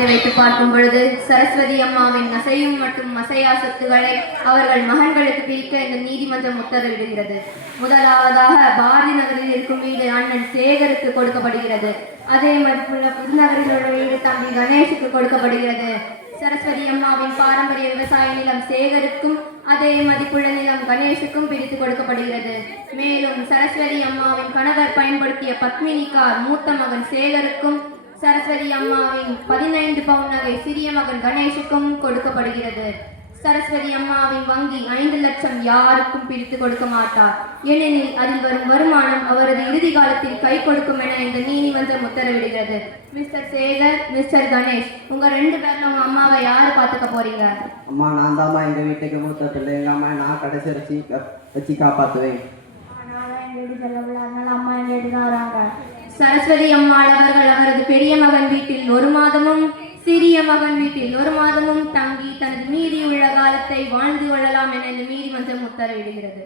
முகத்தை வைத்து பார்க்கும் பொழுது சரஸ்வதி அம்மாவின் அசையும் மற்றும் அசையா சொத்துக்களை அவர்கள் மகன்களுக்கு பிரிக்க இந்த நீதிமன்றம் உத்தரவிடுகிறது. முதலாவதாக பாரதி நகரில் இருக்கும் வீடு அண்ணன் சேகருக்கு கொடுக்கப்படுகிறது. அதே மதிப்புள்ள புதுநகரில் உள்ள வீடு தம்பி கணேஷுக்கு கொடுக்கப்படுகிறது. சரஸ்வதி அம்மாவின் பாரம்பரிய விவசாய நிலம் சேகருக்கும் அதே மதிப்புள்ள நிலம் கணேஷுக்கும் பிரித்து கொடுக்கப்படுகிறது. மேலும் சரஸ்வதி அம்மாவின் கணவர் பயன்படுத்திய பத்மினி கார் மூத்த மகன் சேகருக்கும் சரஸ்வதி அம்மாவின் 15 பவுன் நகை சிறிய மகன் கணேஷுக்கும் கொடுக்கப்படுகிறது. சரஸ்வதி அம்மாவின் வங்கி 5 லட்சம் யாருக்கும் பிரித்து கொடுக்க மாட்டார், ஏனெனில் அதில் வரும் வருமானம் அவரது இறுதி காலத்தில் கை கொடுக்கும் என இந்த நீதிமன்றம் உத்தரவிடுகிறது. மிஸ்டர் சேகர், மிஸ்டர் கணேஷ், உங்க 2 பேர்ல உங்க அம்மாவை யாரு பாத்துக்க போறீங்க? அம்மா, நான் தாம்மா எங்க வீட்டுக்கு மூத்த பிள்ளை. எங்க அம்மா நான் கடைசி வச்சு காப்பாத்துவேன். அம்மா எங்க வீட்டுக்கு வராங்க. சரஸ்வதி அம்மாள் அவர்கள் அவரது பெரிய மகன் வீட்டில் 1 மாதமும் சிறிய மகன் வீட்டில் 1 மாதமும் தங்கி தனது மீதி உள்ள காலத்தை வாழ்ந்து கொள்ளலாம் என இந்த நீதிமன்றம் உத்தரவிடுகிறது.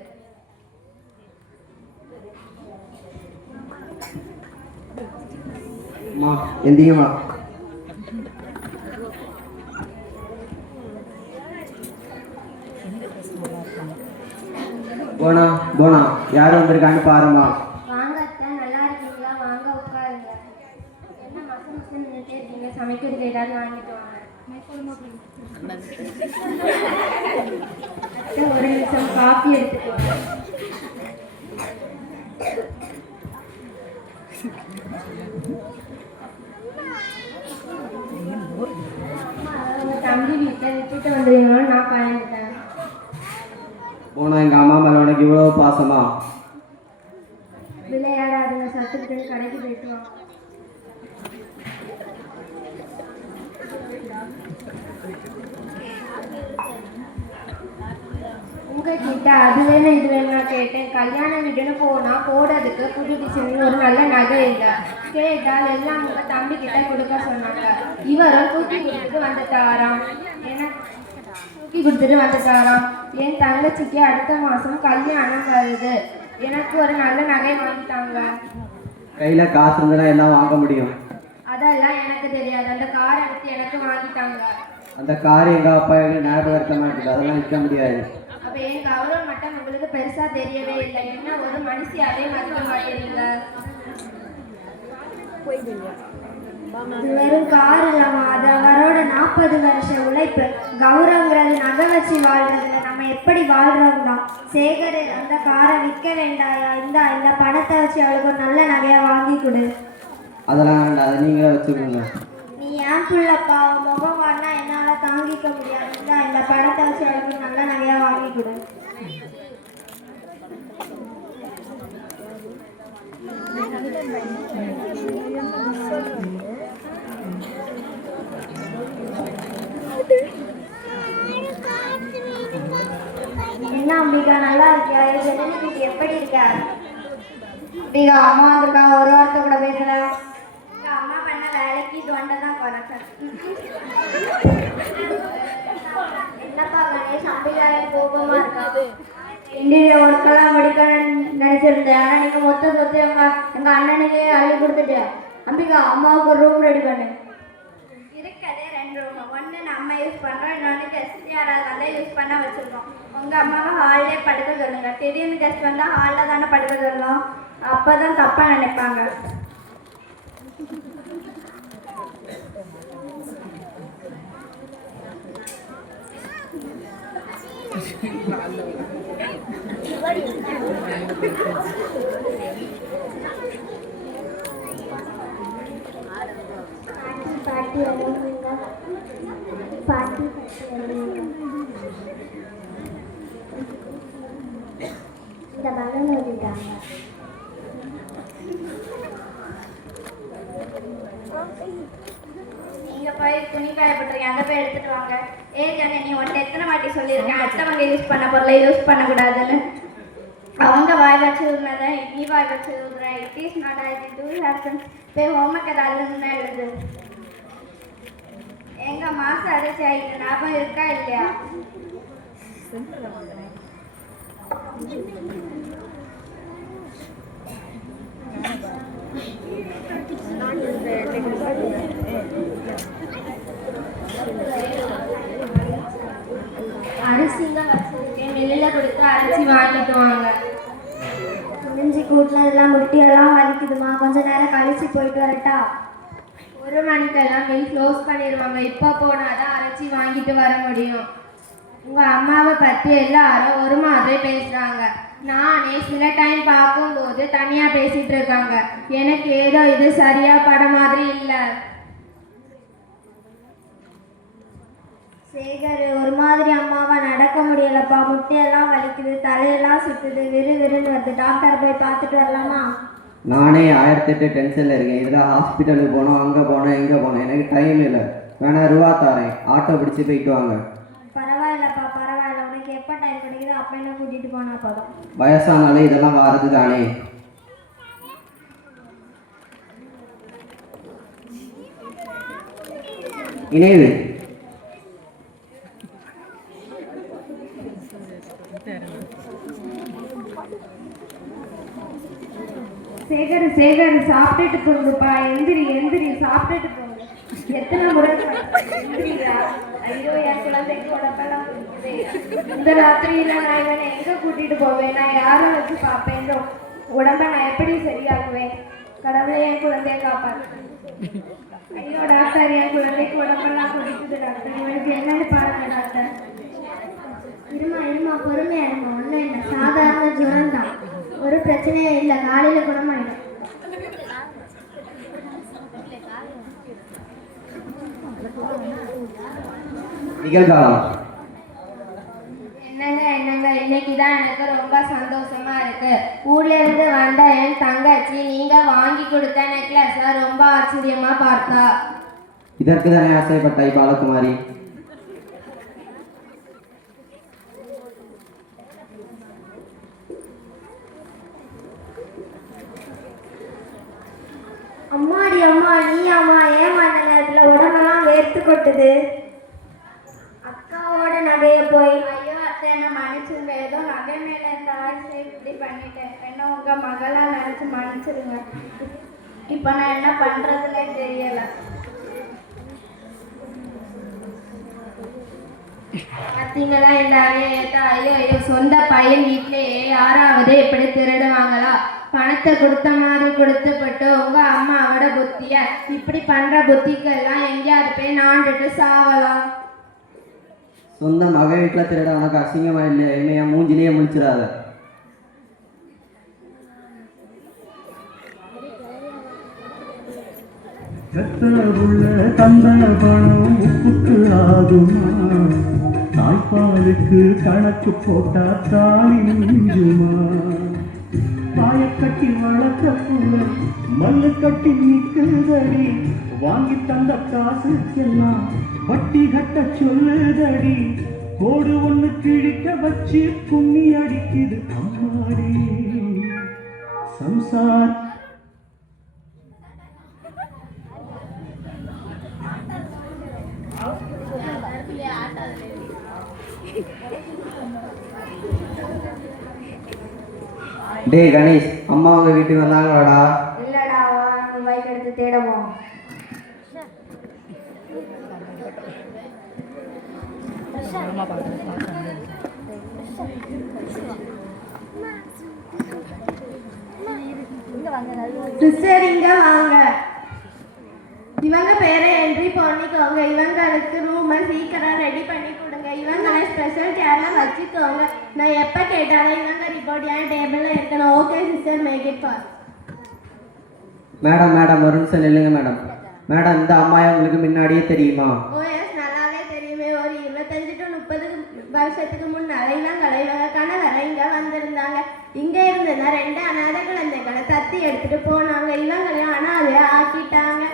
எந்திங்கம்மா. போனா போனா யாரும் வந்திருக்கான்னு பாருமா. சமைக்கிறது ஏதாவது வாங்கிட்டு வாங்க. ஒரு நிமிஷம் காஃபி எடுத்துட்டு வாங்க. தம்பி வீட்டை விட்டுட்டு வந்துடுவீங்களோ நான் பயந்துட்டேன். போனா எங்க அம்மா மேல உனக்கு இவ்வளவு பாசமா? விளையாடாதுங்க, சத்துட்டு கடைக்கு போயிட்டு வா. உங்ககிட்ட அது வேணும் இது வேணும்னா கேட்டேன். கல்யாண வீடுன்னு போனா போடுறதுக்கு புது டிசைன் ஒரு நல்ல நகை இல்லை. கேட்டால் எல்லாம் உங்க தம்பி கிட்ட கொடுக்க சொன்னாங்க. இவரும் தூக்கி கொடுத்துட்டு வந்துட்டாராம். என் தங்கச்சிக்கு அடுத்த மாசம் கல்யாணம் வருது. எனக்கு ஒரு நல்ல நகை வாங்கிட்டாங்க. கையில காசு இருந்தா எல்லாம் வாங்க முடியும். அதெல்லாம் எனக்கு தெரியாது. அந்த கார் எடுத்து எனக்கு வாங்கிட்டாங்க. அந்த கார் எங்க அப்பா ஞாபகப்படுத்த மாட்டேங்குது, அதெல்லாம் விற்க முடியாது. அப்ப என் கௌரவம் மட்டும் உங்களுக்கு பெருசா தெரியவே இல்லை. என்ன ஒரு மனுஷி அதே மதிக்க மாட்டேறீங்க. வெறும் கார் இல்லாம அது அவரோட 40 வருஷ உழைப்பு. கௌரவங்கிறது நகை வச்சு வாழ்றதுல நம்ம எப்படி வாழ்றோம் தான். சேகர் அந்த காரை விற்க வேண்டாயா? இந்த பணத்தை வச்சு அவளுக்கு ஒரு நல்ல நகையா வாங்கி கொடு. அதெல்லாம் வேண்டாம், அதை நீங்களே வச்சுக்கோங்க. நீ ஏன் புள்ளப்பா, முகம் வாடினா என்னால் தாங்கிக்க முடியாது. இந்த பணத்தை வச்சு அவளுக்கு நல்ல நகையா வாங்கி கொடு. என்ன அம்பிகா, நல்லா இருக்கியா? எப்படி இருக்க அம்பிகா? அம்மா வந்திருக்காங்க, ஒரு வாரத்தை கூட பேசல. அம்மா பண்ண வேலைக்கு தொண்டை தான் குறைச்சேன். என்னப்பா கணேஷ், அம்பிகா கோபமா இருக்கா? இந்திய ஒர்க்கெல்லாம் முடிக்கணும்னு நினைச்சிருந்தேன். ஆனால் நீங்கள் மொத்த சொத்து எங்க அண்ணனுக்கு அள்ளி கொடுத்துட்டு. அம்பிகா, அம்மாவுக்கு ஒரு ரூம் ரெடி பண்ணு. இருக்கதே 2 ரூம். ஒன்று நம்ம யூஸ் பண்ணுறோம், இன்னொன்று கெஸ்ட் யாராவது வந்து யூஸ் பண்ண வச்சுருக்கோம். உங்கள் அம்மாவை ஹால்லே படுக்க சொல்லுங்க. திடீர்னு கெஸ்ட் வந்தால் ஹாலில் தானே படுக்க சொல்லணும், அப்போ தான் தப்பாக நினைப்பாங்க. இந்த பலன் ஓடிட்டாங்க. நீங்க போய் துணி காயப்பட்டிருக்கீங்க, அங்கே போய் எடுத்துட்டு வாங்க. ஜன, நீ உன்ட்ட எத்தனை வாட்டி சொல்லியிருக்கேன் அடுத்தவங்க யூஸ் பண்ண பொருளை யூஸ் பண்ணக்கூடாதுன்னு. அவங்க வாய் வச்சு விடுறத நீ வாய் வச்சு விடுற. It is not I to happens. போய் ஹோம்ஒர்க் ஏதாவது எழுது. எங்க மாசம் அரிசி ஆயிட்டு ஞாபகம் இருக்கா இல்லையா? கூட்டினதெல்லாம் முட்டியெல்லாம் வலிக்குதுமா, கொஞ்ச நேரம் கழிச்சு போயிட்டு வரட்டா? 1 மணிக்கெல்லாம் மில் க்ளோஸ் பண்ணிடுவாங்க. இப்போ போனாதான் அரைச்சி வாங்கிட்டு வர முடியும். உங்கள் அம்மாவை பற்றி எல்லாரும் ஒரு மாதிரி பேசுகிறாங்க. நானே சில டைம் பார்க்கும்போது தனியாக பேசிகிட்டு இருக்காங்க. எனக்கு ஏதோ இது சரியாக பட மாதிரி இல்லை. சேகர், ஒரு மாதிரி அம்மாவா நடக்க முடியலப்பா, முட்டையெல்லாம் வலிக்குது, தலையெல்லாம் சுத்துது, விறுவிறுன்னு வருது. டாக்டர் போய் பார்த்துட்டு வரலாமா? நானே 1008 டென்ஷனில் இருக்கேன். இதில் ஹாஸ்பிட்டலுக்கு போகணும், அங்கே போனோம், எங்கே போனோம், எனக்கு டைம் இல்லை. வேணா ரூபா தாரேன், ஆட்டோ பிடிச்சி போயிட்டு வாங்க. பரவாயில்லப்பா, பரவாயில்ல. உனக்கு எப்போ டைம் கிடைக்குது அப்போ என்ன கூட்டிகிட்டு போனா போதும். வயசானாலே இதெல்லாம் வாரது தானே. இணைவு சேகர் சேகர், சாப்பிட்டுட்டு போங்கப்பா. எந்திரி எந்திரி, சாப்பிட்டுட்டு போங்க. எத்தனை முறை எந்திரிடா. ஐயோ, என் குழந்தைக்கு உடம்பெல்லாம் கொடுக்குது. இந்த ராத்திரியில நான் இவனை எங்க கூட்டிட்டு போவேன்? நான் யாரை வச்சு பார்ப்பேன்? இந்த உடம்ப நான் எப்படி சரியாக்குவேன்? கடவுளை, என் குழந்தைய காப்பாற்று. ஐயோ டாக்டர், என் குழந்தைக்கு உடம்பெல்லாம் கொடுக்குது டாக்டர். இவனுக்கு என்னன்னு பாருங்க டாக்டர். இருமா, பொறுமையா இருமா. ஒன்றும் இல்லை, சாதாரண ஜுரம் தான், ஒரு பிரச்சனையும் இல்லை, காலையில் குணமாயிடும். நிகழ்காலம். என்னங்க, இன்னைக்கு தான் எனக்கு ரொம்ப சந்தோஷமா இருக்கு. ஊர்ல இருந்து வந்த என் தங்கச்சி நீங்க வாங்கி கொடுத்த நெக்லஸ்ல ரொம்ப ஆச்சரியமா பார்த்தா. இதற்கு தானே ஆசைப்பட்டாய் பாலகுமாரி? அம்மாடி அம்மா, நீ அம்மா, ஏன் அந்த நேரத்தில் உடம்பெல்லாம் வேர்த்து கொட்டுது? அக்காவோட நகையை போய். ஐயோ அத்தை, என்ன மன்னிச்சிருங்க. ஏதோ நகை மேல இருந்த ஆசை இப்படி பண்ணிட்டேன். என்ன உங்க மகளா நினைச்சு மன்னிச்சிருங்க. இப்போ நான் என்ன பண்றதுன்னே தெரியல. பார்த்தீங்களா இந்த அநியாயத்தை? ஐயோ, சொந்த பையன் வீட்டிலேயே யாராவது இப்படி திருடுவாங்களா? பணத்தை கொடுத்த மாதிரி கொடுத்துப்பட்டு உங்க அம்மாவோட புத்திய இப்படி பண்ற புத்திக்கெல்லாம் எங்கேயாவது போய் நாண்டுட்டு சாவலாம். சொந்த மக வீட்டில் திருட உனக்கு அசிங்கமா இல்லை? என்னைய மூஞ்சிலேயே முடிச்சிடாத. உள்ள தந்த பணம் உப்புக்கு ஆகுமா? தாய்ப்பாலுக்கு கணக்கு போட்டா தாலி மிஞ்சுமா? பாயக்கட்டி வளர்த்த புள்ள மல்லு கட்டி நிற்குதடி, வாங்கி தந்த காசுக்கெல்லாம் வட்டி கட்ட சொல்லுதடி. கோடு ஒண்ணு கிழிக்க வச்சு கும்மி அடிக்குது அம்மாடி சம்சார். டே கணேஷ், அம்மா உங்க வீட்டுக்கு வந்தாங்களாடா? இல்லடா, பைக் எடுத்து தேடுவோம். சிஸ்டர், இங்க வாங்க. இவங்க பேரை என்ட்ரி பண்ணிக்கோங்க. இவங்களுக்கு ரூமை சீக்கிரம் ரெடி பண்ணி கொடுங்க. இவங்களை ஸ்பெஷல் கேர்ல வச்சுக்கோங்க. நான் எப்போ கேட்டாலும் இவங்க ரிப்போர்ட் என் டேபிளில் இருக்கணும். Okay sister, make it fast. Madam ஒரு நிமிஷம் நில்லுங்க மேடம். மேடம், இந்த அம்மாயை உங்களுக்கு முன்னாடியே தெரியுமா? ஓஎஸ், நல்லாவே தெரியுமே. ஒரு 25 to 30 வருஷத்துக்கு முன்னால இவங்க கணவரை இங்க வந்திருந்தாங்க. இங்க இருந்துன்னா 2 அநாத குழந்தைகளை தத்தி எடுத்துட்டு போனாங்க. இவங்களையும் அனாதையா ஆக்கிட்டாங்க.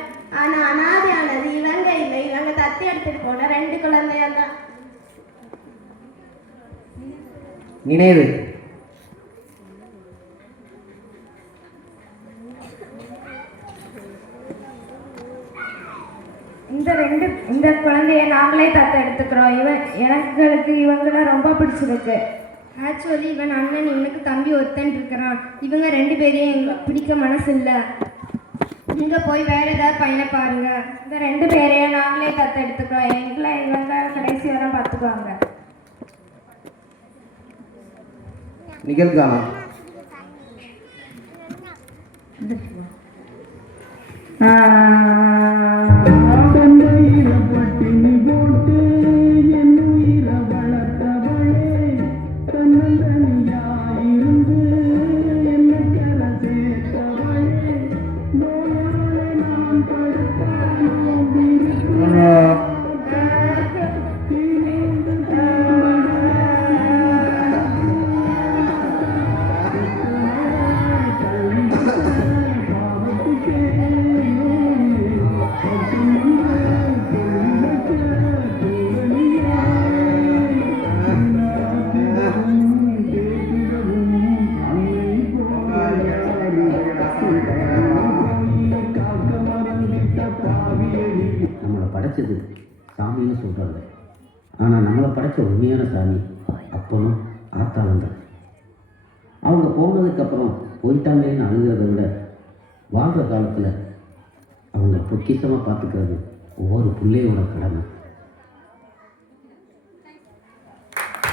ஆனா அனாதையானது இவங்க இல்லை, இவங்க தத்தி எடுத்துட்டு போன 2 குழந்தையா தான். நினைவு. இந்த குழந்தைய நாங்களே தத்து எடுத்துக்கிறோம். எனக்கு இவங்களை ரொம்ப பிடிச்சிருக்கு. ஆக்சுவலி இவன் அண்ணன், இவனுக்கு தம்பி ஒருத்தன் இருக்கிறான். இவங்க 2 பேரையும் எங்களுக்கு பிடிக்க மனசு இல்லை. இங்கே போய் வேற ஏதாவது பையனை பாருங்க. இந்த 2 பேரையும் நாங்களே தத்து எடுத்துக்கிறோம். எங்களை இவங்க கடைசி வரை பார்த்துக்குவாங்க. நிகழ்காலம். தந்தையில பட்டினி போட்டு என் உயிர வளர்த்தவளே தன்னந்தனியாயிருந்து என்ன கர சேர்த்தவளே நோயாளை நான் படுத்தாலும் நம்மளை படைச்சது சாமின்னு சொல்கிறாங்க, ஆனால் நம்மளை படைச்ச உண்மையான சாமி அப்பனும் ஆத்தாளும் தான். அவங்க போனதுக்கப்புறம் போயிட்டாங்களேன்னு அழுகிறத விட வாழ்கிற காலத்தில் அவங்க பொக்கிஷமாக பார்த்துக்கிறது ஒவ்வொரு பிள்ளையோட கடமை.